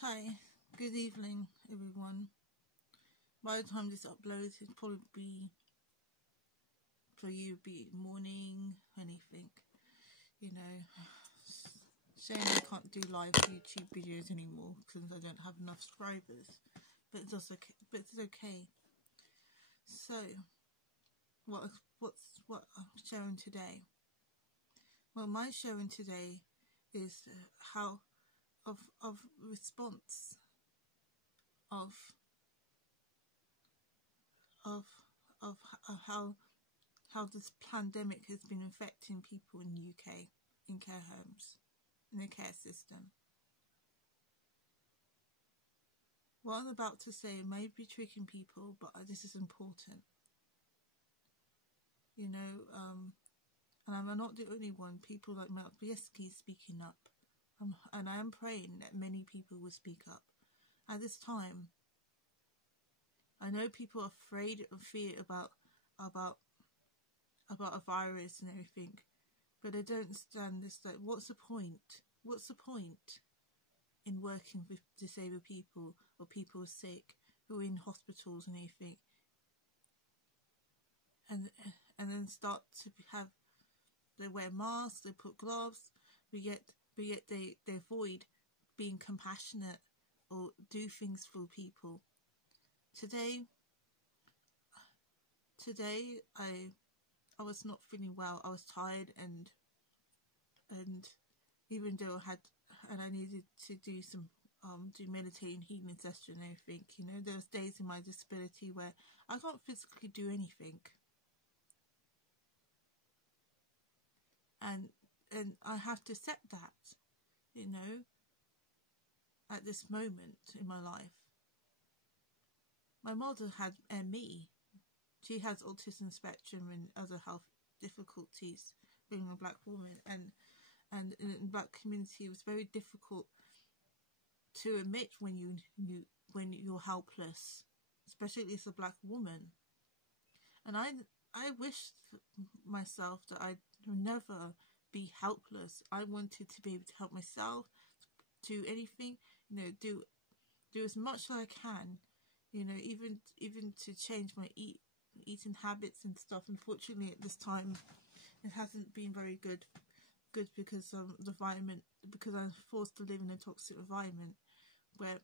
Hi, good evening, everyone. By the time this uploads, it'll probably be for you be morning, anything. You know, shame I can't do live YouTube videos anymore because I don't have enough subscribers. But it's okay. So, what I'm showing today? Well, my showing today is how of response of how this pandemic has been affecting people in the UK, in care homes, in the care system. What I'm about to say may be tricking people, but this is important. You know, and I'm not the only one. People like Mark Bieski speaking up, and I am praying that many people will speak up. At this time, I know people are afraid of fear about a virus and everything, but I don't understand this. Like, what's the point? What's the point in working with disabled people or people sick who are in hospitals and everything, and then start to have, they wear masks, they put gloves, but yet they avoid being compassionate or do things for people. Today I was not feeling well. I was tired, and even though I needed to do some do meditating, healing session and everything, you know, there was days in my disability where I can't physically do anything, and I have to accept that, you know, at this moment in my life. My mother had ME. She has autism spectrum and other health difficulties, being a black woman, and in the black community it was very difficult to admit when you're helpless, especially as a black woman. And I wished myself that I'd never be helpless. I wanted to be able to help myself, do anything, you know, do as much as I can, you know, even to change my eating habits and stuff. Unfortunately, at this time, it hasn't been very good because the environment, because I'm forced to live in a toxic environment where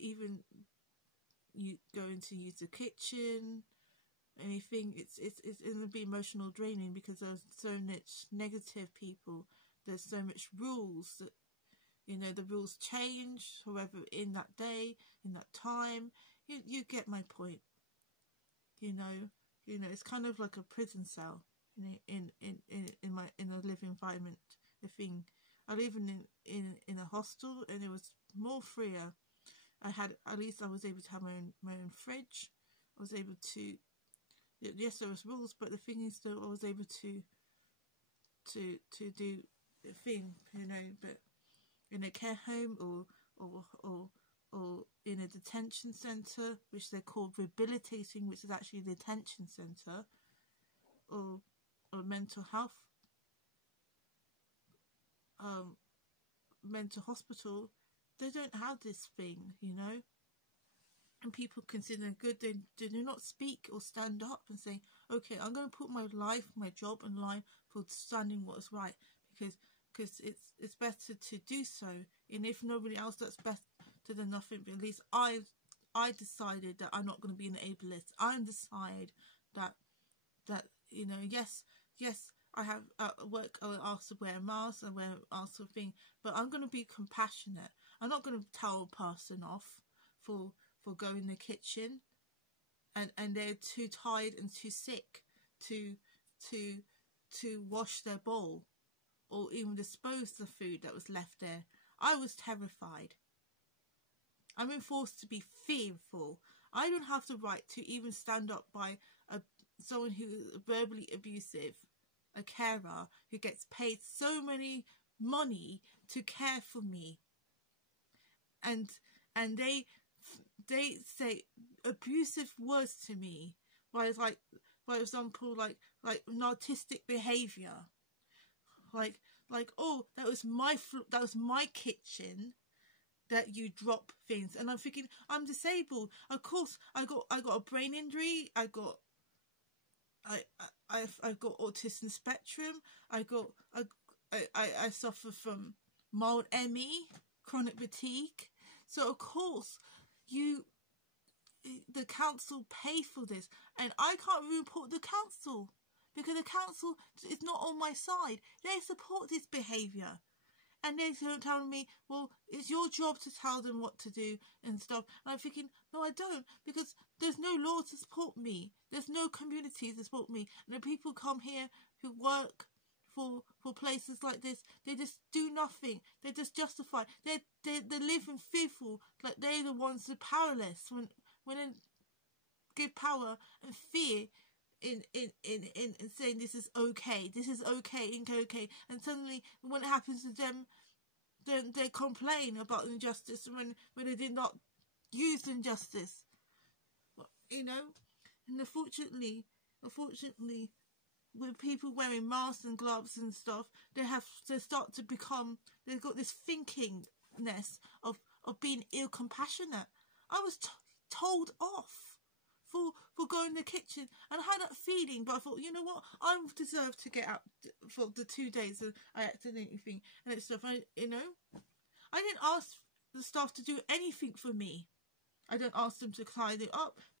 even you going to use the kitchen, anything, it's going to be emotional draining because there's so much negative people. There's so much rules that, you know, the rules change, however, in that day, in that time. You get my point. You know, it's kind of like a prison cell. You know, in a living environment. The thing, I live in a hostel, and it was more freer. At least I was able to have my own fridge. I was able to. Yes, there was rules, but the thing is, though, I was able to do the thing, you know. But in a care home or in a detention centre, which they're called rehabilitating, which is actually a detention centre, or mental health, mental hospital, they don't have this thing, you know. And people consider good, they do not speak or stand up and say, okay, I'm going to put my life, my job in line for standing what is right, because it's better to do so. And if nobody else, that's better than nothing. But at least I decided that I'm not going to be an ableist. I decide that you know, yes, I have work. I asked to wear a mask. I wear asked for thing, but I'm going to be compassionate. I'm not going to tell a person off for going in the kitchen, and they're too tired and too sick to wash their bowl or even dispose the food that was left there. I was terrified. I'm being forced to be fearful. I don't have the right to even stand up by someone who is verbally abusive, a carer who gets paid so many money to care for me, and they say abusive words to me, by example, like narcissistic behaviour, like like, oh, that was my kitchen, that you drop things. And I'm thinking, I'm disabled. Of course, I got a brain injury. I've got autism spectrum. I suffer from mild ME, chronic fatigue. So of course, the council pay for this, and I can't report the council because the council is not on my side. They support this behaviour. And they're telling me, well, it's your job to tell them what to do and stuff. And I'm thinking, no, I don't, because there's no law to support me. There's no community to support me. And the people come here who work for places like this, they just do nothing. They just justify. They live in fearful, like they're the ones who are powerless when they give power and fear in saying this is okay, and suddenly when it happens to them, then they complain about injustice when they did not use injustice, you know. And unfortunately, with people wearing masks and gloves and stuff, they've got this thinkingness of being ill compassionate. I was told off for going to the kitchen, and I had that feeling, but I thought, you know what, I deserve to get out for the 2 days that I accidentally think and that stuff. I didn't ask the staff to do anything for me. I don't ask them to tidy it up.